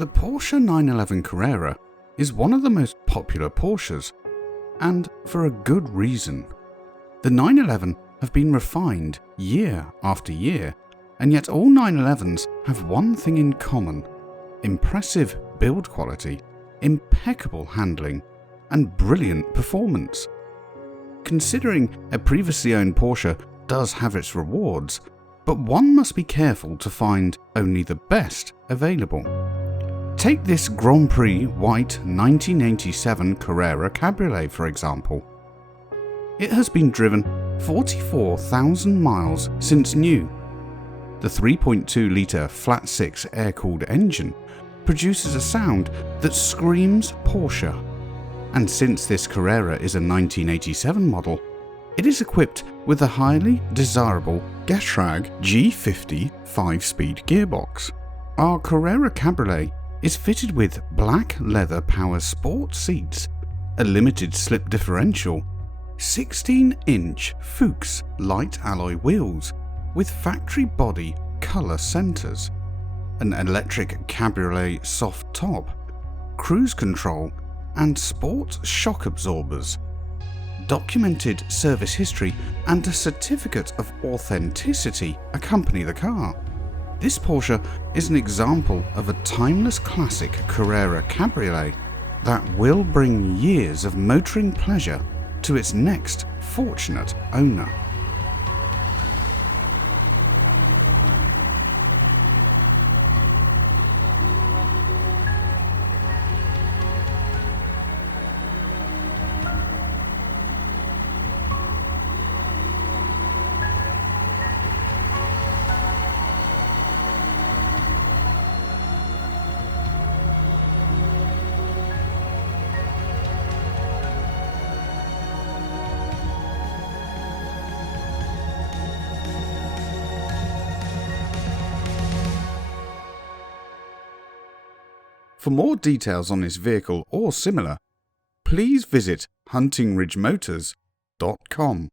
The Porsche 911 Carrera is one of the most popular Porsches, and for a good reason. The 911 have been refined year after year, and yet all 911s have one thing in common: impressive build quality, impeccable handling, and brilliant performance. Considering a previously owned Porsche does have its rewards, but one must be careful to find only the best available. Take this Grand Prix white 1987 Carrera Cabriolet for example. It has been driven 44,000 miles since new. The 3.2 litre flat-six air-cooled engine produces a sound that screams Porsche, and since this Carrera is a 1987 model, it is equipped with a highly desirable Getrag G50 5-speed gearbox. Our Carrera Cabriolet is fitted with black leather power sport seats, a limited slip differential, 16-inch Fuchs light alloy wheels with factory body colour centres, an electric cabriolet soft top, cruise control and sport shock absorbers, documented service history and a certificate of authenticity accompany the car. This Porsche is an example of a timeless classic Carrera Cabriolet that will bring years of motoring pleasure to its next fortunate owner. For more details on this vehicle or similar, please visit huntingridgemotors.com.